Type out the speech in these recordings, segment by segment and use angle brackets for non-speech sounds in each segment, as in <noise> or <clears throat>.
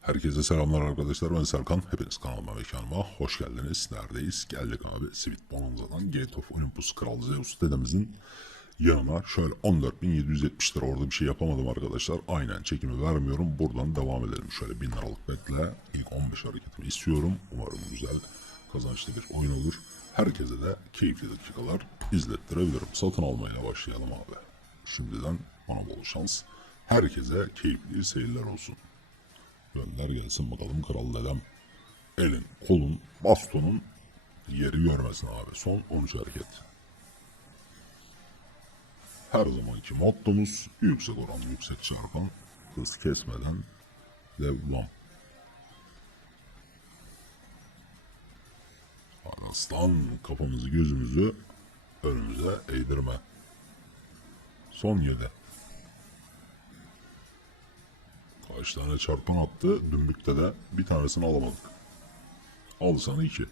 Herkese selamlar arkadaşlar. Ben Serkan. Hepiniz kanalıma mekanıma hoş geldiniz. Neredeyiz? Geldik abi. Sweet Bonanza'dan Gate of Olympus Kral Zeus dedemizin yanına şöyle 14.770 lira orada bir şey yapamadım arkadaşlar. Aynen çekimi vermiyorum. Buradan devam edelim. Şöyle 1000 liralık bekle. İlk 15 hareketimi istiyorum. Umarım güzel kazançlı bir oyun olur. Herkese de keyifli dakikalar izlettirebilirim. Satın almaya başlayalım abi. Şimdiden bana bol şans. Herkese keyifli seyirler olsun. Gönder gelsin bakalım kral dedem. Elin, kolun, bastonun yeri görmesin abi. Son 13 hareket. Her zamanki mottomuz yüksek oran, yüksek çarpan, hız kesmeden devam. Aslan kafamızı gözümüzü önümüze eğdirme. Son 7. Kaç tane çarpan attı. Dümbükte de bir tanesini alamadık. Al sana iki.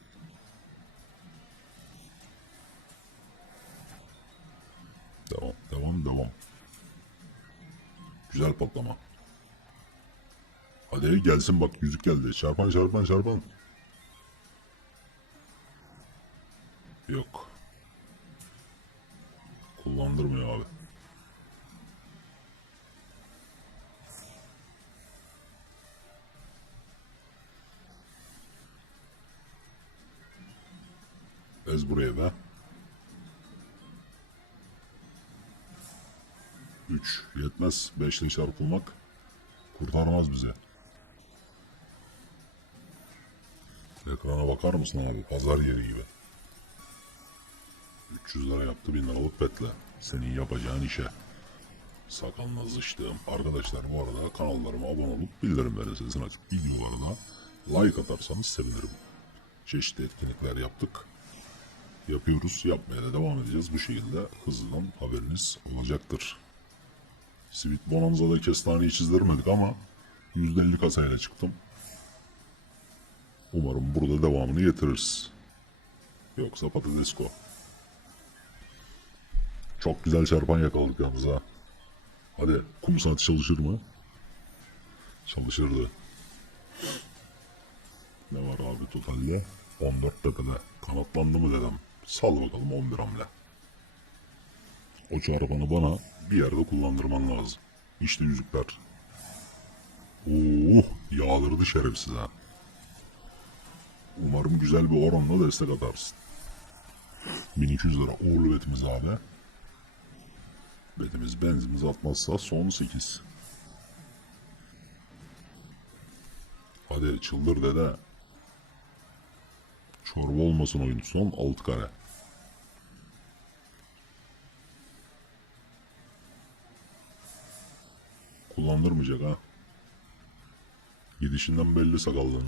Devam, devam, devam. Güzel patlama. Hadi gelsin bak yüzük geldi. Çarpan, çarpan, çarpan. Yok. Kullandırmıyor abi. Buraya be. 3 yetmez. 5 ile çarpılmak kurtarmaz bize. Ekrana bakar mısın abi? Pazar yeri gibi. 300 lira yaptı 1000 liralık betle. Senin yapacağın işe. Sakalına sıçtığım arkadaşlar bu arada kanallarıma abone olup bildirimlerin sesini açıp videolarına like atarsanız sevinirim. Çeşitli etkinlikler yaptık yapıyoruz. Yapmaya da devam edeceğiz. Bu şekilde hızlıdan haberiniz olacaktır. Sweet Bonanza'da kestaneyi çizdirmedik ama %50 kasayla çıktım. Umarım burada devamını getiririz. Yoksa patatesko. Çok güzel çarpan yakaladık yalnız ha. Hadi kum saati çalışır mı? Çalışırdı. Ne var abi totalde? 14 dakikada. Kanatlandı mı dedem? Sal bakalım 11 hamle. O çarpanı bana bir yerde kullandırman lazım. İşte yüzükler. Oo, yağdırdı şerefsiz ha. Umarım güzel bir oranla destek atarsın. 1200 lira uğurlu betimiz abi. Betimiz benzimiz atmazsa son 8. Hadi çıldır dede. Çorba olmasın oyun. Son 6 kare. Kullandırmayacak ha. Gidişinden belli sakallının.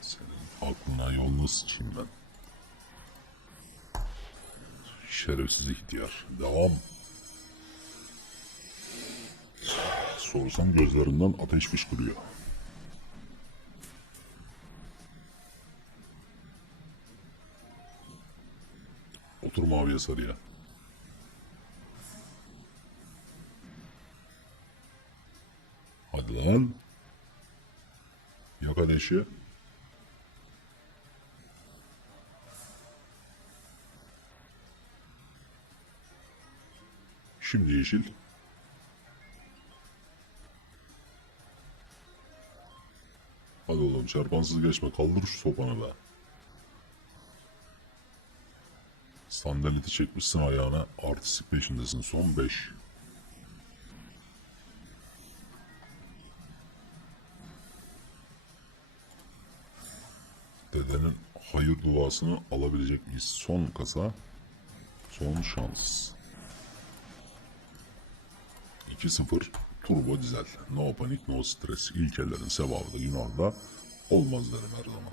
Senin aklına yolunu sıçayım ben. Şerefsiz ihtiyar. Devam. Sorsam gözlerinden ateş fışkırıyor. Otur maviye sarıya. Lan. Yak ateşi. Şimdi yeşil. Hadi oğlum çarpansız geçme. Kaldır şu sopanı be. Sandaleti çekmişsin ayağına. Artistik peşindesin. Son 5. Dedenin hayır duasını alabilecek miyiz? Son kasa. Son şans. 2-0 turbo dizel. No panik no stres. İlkelerin sevabı da günahda olmaz derim her zaman.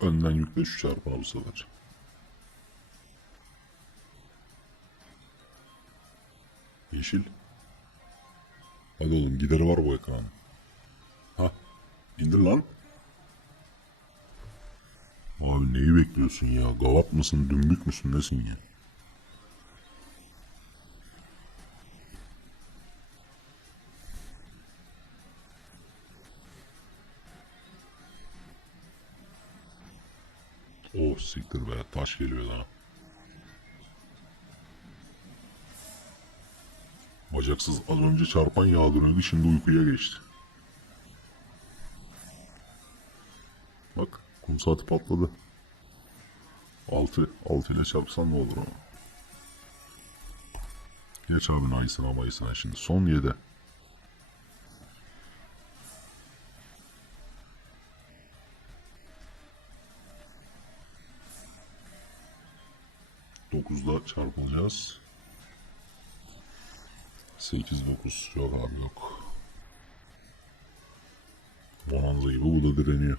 Önden yükle şu çarpana bu sefer. Yeşil. Hadi oğlum gideri var bu ekranın. Ha, indir lan. Abi neyi bekliyorsun ya? Gavat mısın, dümbük müsün, nesin ya? Oh siktir be taş geliyor daha. Bacaksız az önce çarpan yağdırıyordu şimdi uykuya geçti. Bak kum saati patladı. 6 6 ile çarpsan ne olur ama. Geç abi ayısına mayısına şimdi son 7. Dokuzla çarpılacağız. 8 9 yok abi yok. Bonanza gibi bu da direniyor.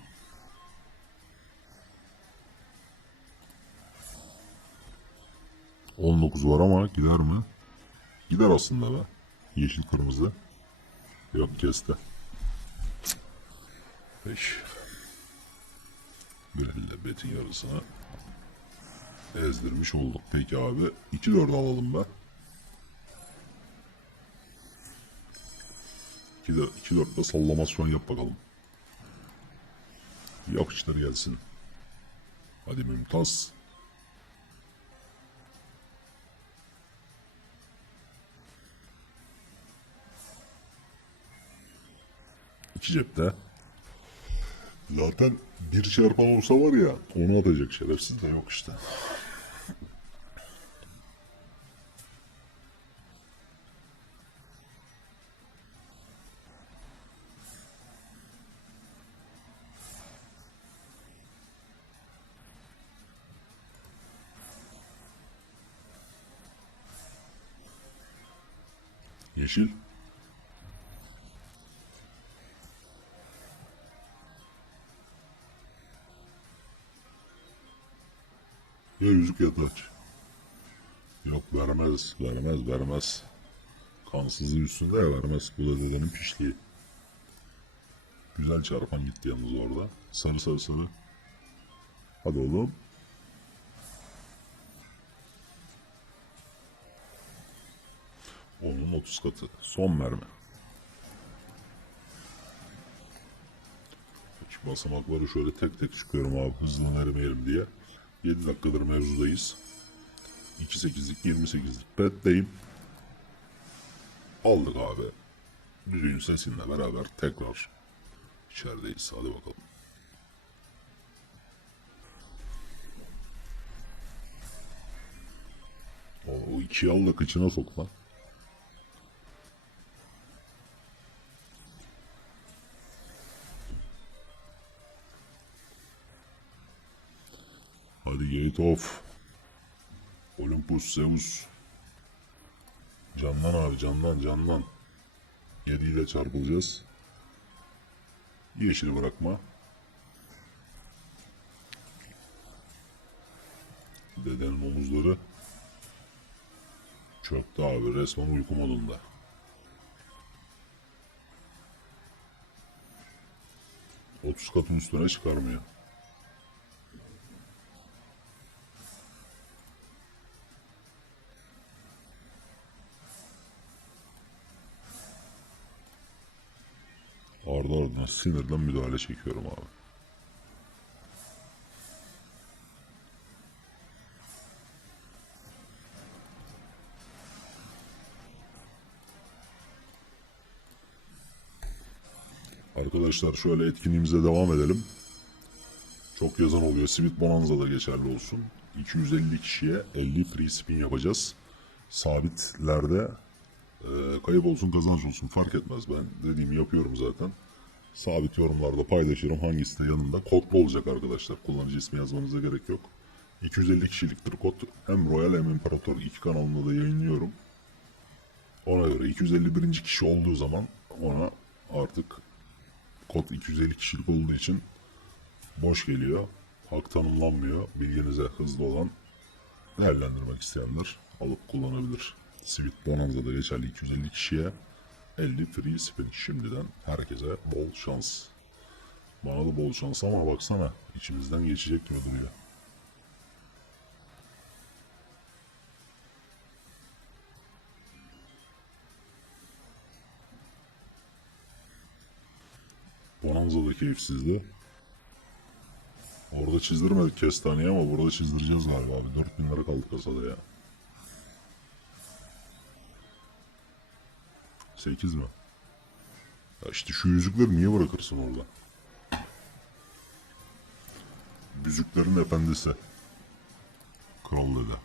On dokuz var ama gider mi? Gider aslında be. Yeşil kırmızı. Yok kesti. Beş. Böyle betin yarısına ezdirmiş olduk. Peki abi. 2 4 alalım be. 2 2 4 sallamasyon yap bakalım. Yapıştır gelsin. Hadi Mümtaz. İki cepte. Zaten bir çarpan olsa var ya onu atacak şerefsiz de yok işte. Yeşil. Ya yüzük ya taç. Yok vermez, vermez, vermez. Kansızlığı üstünde ya vermez. Bu da dedenin pişliği. Güzel çarpan gitti yalnız orada. Sarı sarı sarı. Hadi oğlum. Onun 30 katı. Son mermi. Şu basamakları şöyle tek tek çıkıyorum abi hızlı erimeyelim diye. 7 dakikadır mevzudayız. 2.8'lik 28'lik petteyim. Aldık abi. Düdüğün sesinle beraber tekrar içerideyiz. Hadi bakalım. O iki al da kıçına sok lan. Of. Olympus, Zeus. Canlan abi canlan canlan. 7 ile çarpılacağız. Yeşili bırakma. Dedenin omuzları çöktü abi resmen uyku modunda. Otuz katın üstüne çıkarmıyor. Sinirden müdahale çekiyorum abi. Arkadaşlar şöyle etkinliğimize devam edelim. Çok yazan oluyor. Sweet Bonanza da geçerli olsun. 250 kişiye 50 free spin yapacağız. Sabitlerde e, kayıp olsun kazanç olsun fark etmez. Ben dediğimi yapıyorum zaten. Sabit yorumlarda paylaşırım. Hangisi de yanında. Kodlu olacak arkadaşlar. Kullanıcı ismi yazmanıza gerek yok. 250 kişiliktir kod. Hem Royal hem İmparator iki kanalında da yayınlıyorum. Ona göre 251. kişi olduğu zaman ona artık kod 250 kişilik olduğu için boş geliyor. Hak tanımlanmıyor. Bilginize hızlı olan değerlendirmek isteyenler alıp kullanabilir. Sweet Bonanza'da geçerli 250 kişiye 50 free spin. Şimdiden herkese bol şans. Bana da bol şans ama baksana içimizden geçecek gibi duruyor. Bonanza'da keyifsizdi. Orada çizdirmedik kestaneyi ama burada çizdireceğiz galiba abi. 4000 lira kaldı kasada ya. 8 mi? Ya işte şu yüzükleri niye bırakırsın orada? Yüzüklerin efendisi. Kral dede.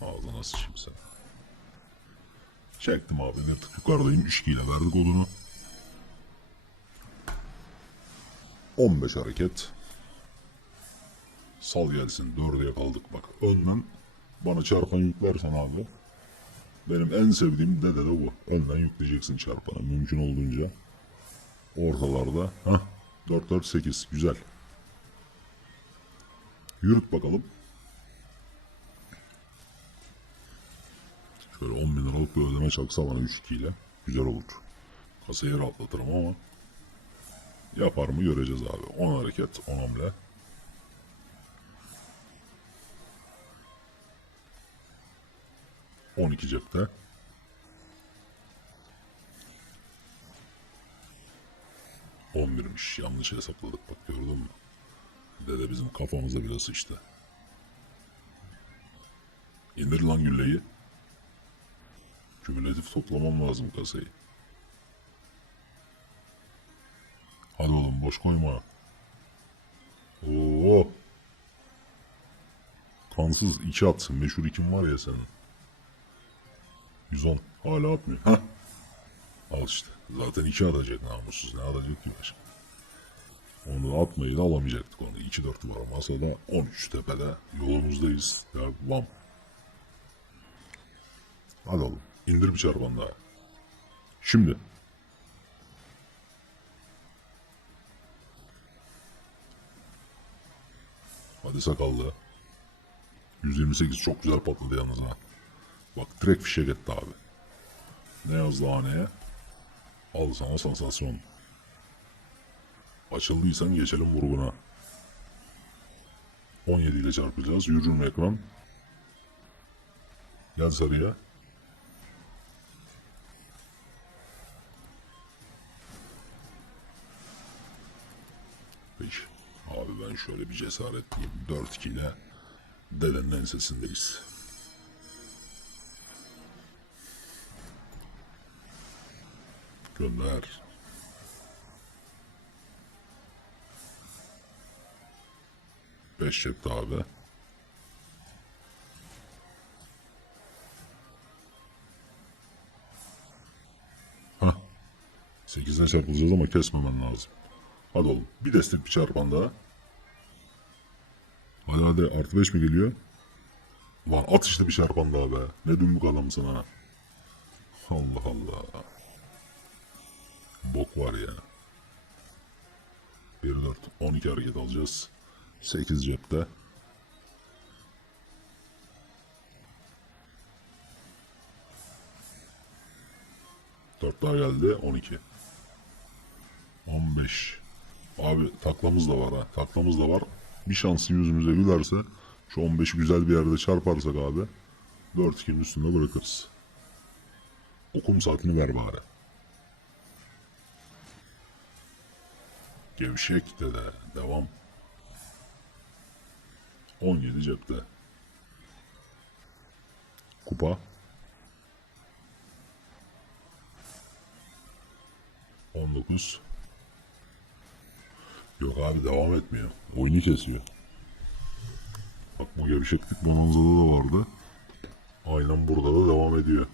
Ağzına sıçayım sen. Çektim abi bir tık yukarıdayım. İşkiyle verdik odunu. 15 hareket. Sal gelsin. Dörde kaldık bak. Önden bana çarpan yüklersen abi. Benim en sevdiğim dede de bu. Önden yükleyeceksin çarpanı mümkün olduğunca. Ortalarda. Hah. 4 4 8 güzel. Yürüt bakalım. Şöyle 10 bin liralık bir ödeme çaksa bana 3 ile güzel olur. Kasayı rahatlatırım ama yapar mı göreceğiz abi. 10 hareket 10 hamle. On iki cepte. On birmiş. Yanlış hesapladık bak gördün mü? Dede bizim kafamıza bile sıçtı. İndir lan gülleyi. Kümülatif toplamam lazım kasayı. Hadi oğlum boş koyma. Oo. Kansız iki atsın. Meşhur ikim var ya senin. 110. Hala atmıyor. Hah. Al işte. Zaten iki atacak namussuz. Ne atacak ki başka? Onu atmayı da alamayacaktık onu. 2-4 var masada. 13 tepede. Yolumuzdayız. Devam. Hadi oğlum. İndir bir çarpan daha. Şimdi. Hadi sakallı. 128 çok güzel patladı yalnız ha. Bak direkt fişek etti abi. Ne yazdı haneye? Al sana sansasyon. Açıldıysan geçelim vurguna. 17 ile çarpacağız. Yürürüm ekran. Gel sarıya. Peki. Abi ben şöyle bir cesaretliyim. 4 ile dedenin ensesindeyiz. Gönder. Beş cepte abi. Hah. Sekizden çarpılacağız ama kesmemen lazım. Hadi oğlum. Bir destek bir çarpan daha. Hadi hadi artı beş mi geliyor? Var at işte bir çarpan daha be. Ne dümbük adamsın ha. Allah Allah. Var ya. 1 4 12 hareket alacağız. 8 cepte. Dört daha geldi 12. 15. Abi taklamız da var ha. Taklamız da var. Bir şansı yüzümüze gülerse şu 15 güzel bir yerde çarparsak abi 4-2'nin üstünde bırakırız. Okum saatini ver bari. Gevşek de de devam. 17 cepte. Kupa. 19. Yok abi devam etmiyor. Oyunu kesiyor. Bak bu gevşeklik Bonanza'da da vardı. Aynen burada da devam ediyor.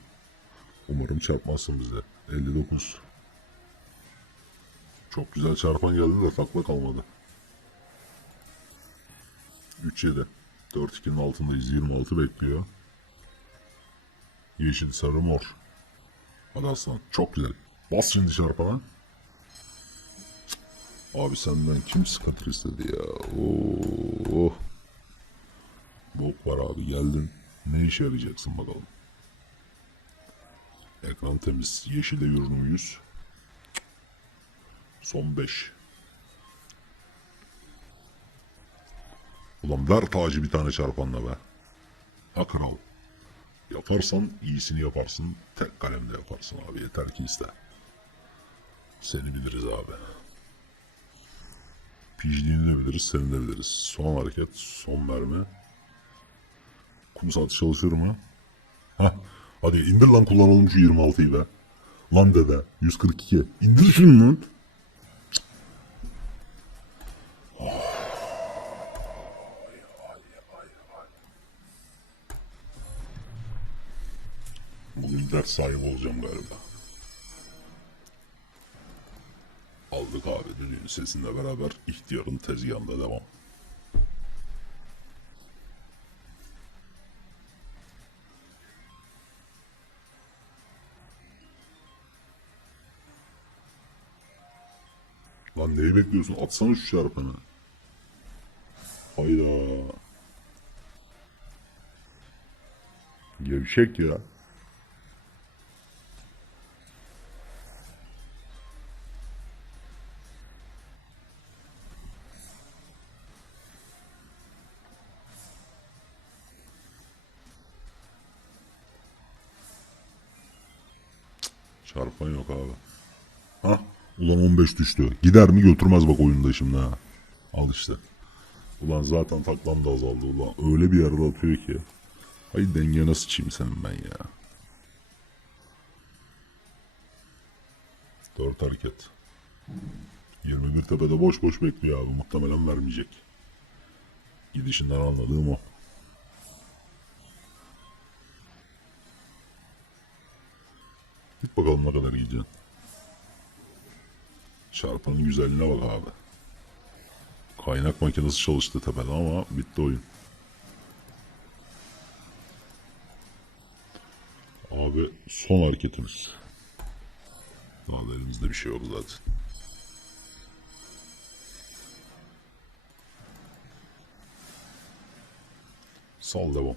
Umarım çarpmazsın bize. 59. Çok güzel çarpan geldi de takla kalmadı. 3-7. 4-2'nin altındayız. 26 bekliyor. Yeşil, sarı, mor. Hadi aslan. Çok güzel. Bas şimdi çarpana. Abi senden kim sıkıntı istedi ya? Oo. Bok var abi geldin. Ne işe yarayacaksın bakalım. Ekran temiz. Yeşile yürünüm 100. Son 5. Ulan ver tacı bir tane çarpanla be. Ha kral. Yaparsan iyisini yaparsın. Tek kalemle yaparsın abi. Yeter ki iste. Seni biliriz abi. Pijliğini de biliriz, seni de biliriz. Son hareket, son verme. Kum saat çalışır mı? Heh. Hadi indir lan kullanalım şu 26'yı be. Lan dede 142. İndir şunu lan. Ders sahibi olacağım galiba. Aldık abi düdüğün sesinle beraber ihtiyarın tezgahında devam. Lan neyi bekliyorsun? Atsana şu çarpanı. Hayda. Gevşek ya. 15 düştü. Gider mi götürmez bak oyunda şimdi ha. Al işte. Ulan zaten taklam da azaldı ulan. Öyle bir yerde atıyor ki. Hay denge nasıl çeyim senin ben ya. Dört hareket. 21 tepede boş boş bekliyor abi. Muhtemelen vermeyecek. Gidişinden anladığım o. Git bakalım ne kadar yiyeceksin. Çarpanın güzelliğine bak abi. Kaynak makinesi çalıştı tepede ama bitti oyun. Abi son hareketimiz. Daha da elimizde bir şey yok zaten. Sal devam.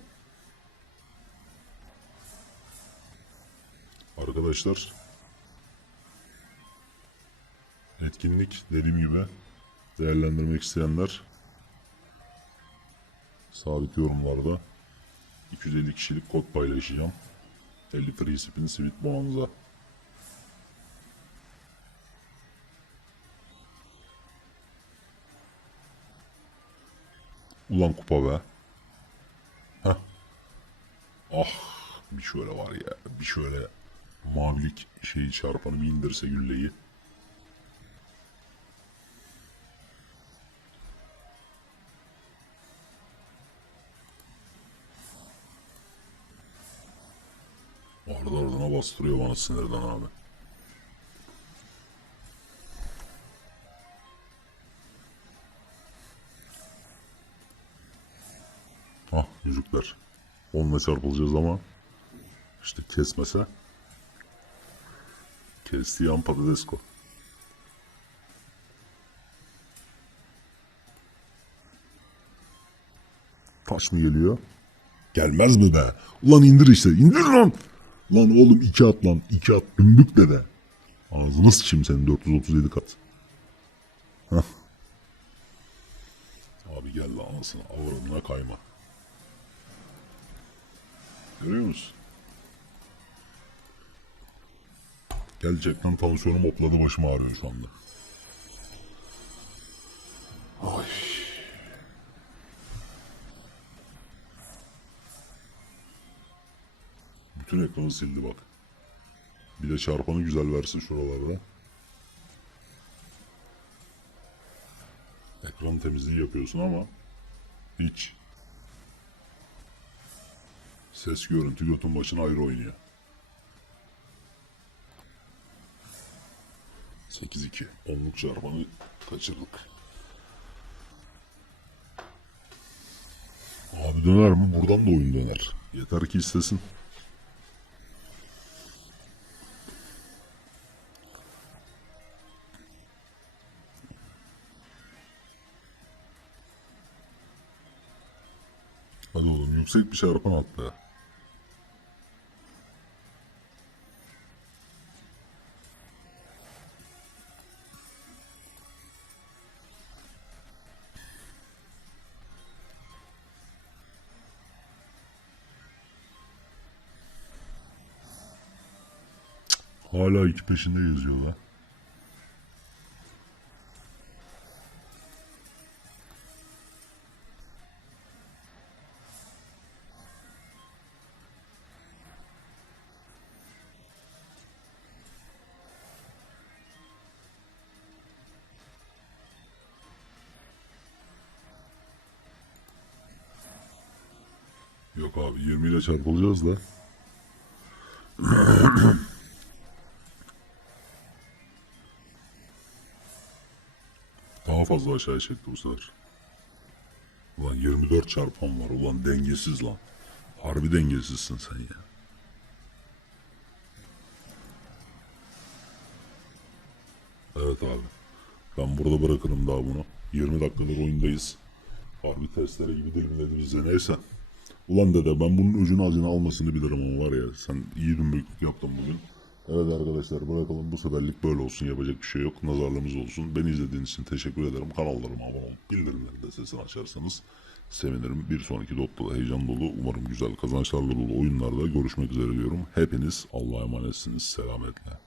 Arkadaşlar etkinlik dediğim gibi değerlendirmek isteyenler sabit yorumlarda 250 kişilik kod paylaşacağım. 50 free spin sweet bonanza. Ulan kupa be. Heh. Ah bir şöyle var ya bir şöyle mavilik şeyi çarpanı bir indirse gülleyi. Ardı ardına bastırıyor bana sinirden abi. Ah yüzükler. Onunla çarpılacağız ama işte kesmese kestiği an patatesko. Taş mı geliyor? Gelmez mi be? Ulan indir işte. indir lan. Lan oğlum iki at lan. iki at. Dümbük de be. Ağzına sıçayım senin 437 kat. Abi gel lan anasını avradına kayma. Görüyor musun? Gerçekten tansiyonum hopladı başım ağrıyor şu anda. Bütün ekranı sildi bak. Bir de çarpanı güzel versin şuralarda. Ekran temizliği yapıyorsun ama hiç. Ses görüntü götün başına ayrı oynuyor. 8-2. Onluk çarpanı kaçırdık. Abi döner mi? Buradan da oyun döner. Yeter ki istesin. yüksek bir şarpan attı. Hala iki peşinde geziyor lan. Abi 20 ile çarpılacağız da. <clears throat> Daha fazla aşağı çekti bu sefer. Ulan 24 çarpan var. Ulan dengesiz lan. Harbi dengesizsin sen ya. Evet abi. Ben burada bırakırım daha bunu. 20 dakikadır oyundayız. Harbi testere gibi dilimledi bize neyse. Ulan dede ben bunun ucunu acını almasını bilirim ama var ya sen iyi dümbüklük yaptın bugün. Evet arkadaşlar bırakalım bu seferlik böyle olsun yapacak bir şey yok. Nazarlığımız olsun. Beni izlediğiniz için teşekkür ederim. Kanallarıma abone olup bildirimleri de sesini açarsanız sevinirim. Bir sonraki dopta da heyecan dolu umarım güzel kazançlarla dolu oyunlarda görüşmek üzere diyorum. Hepiniz Allah'a emanetsiniz. Selametle.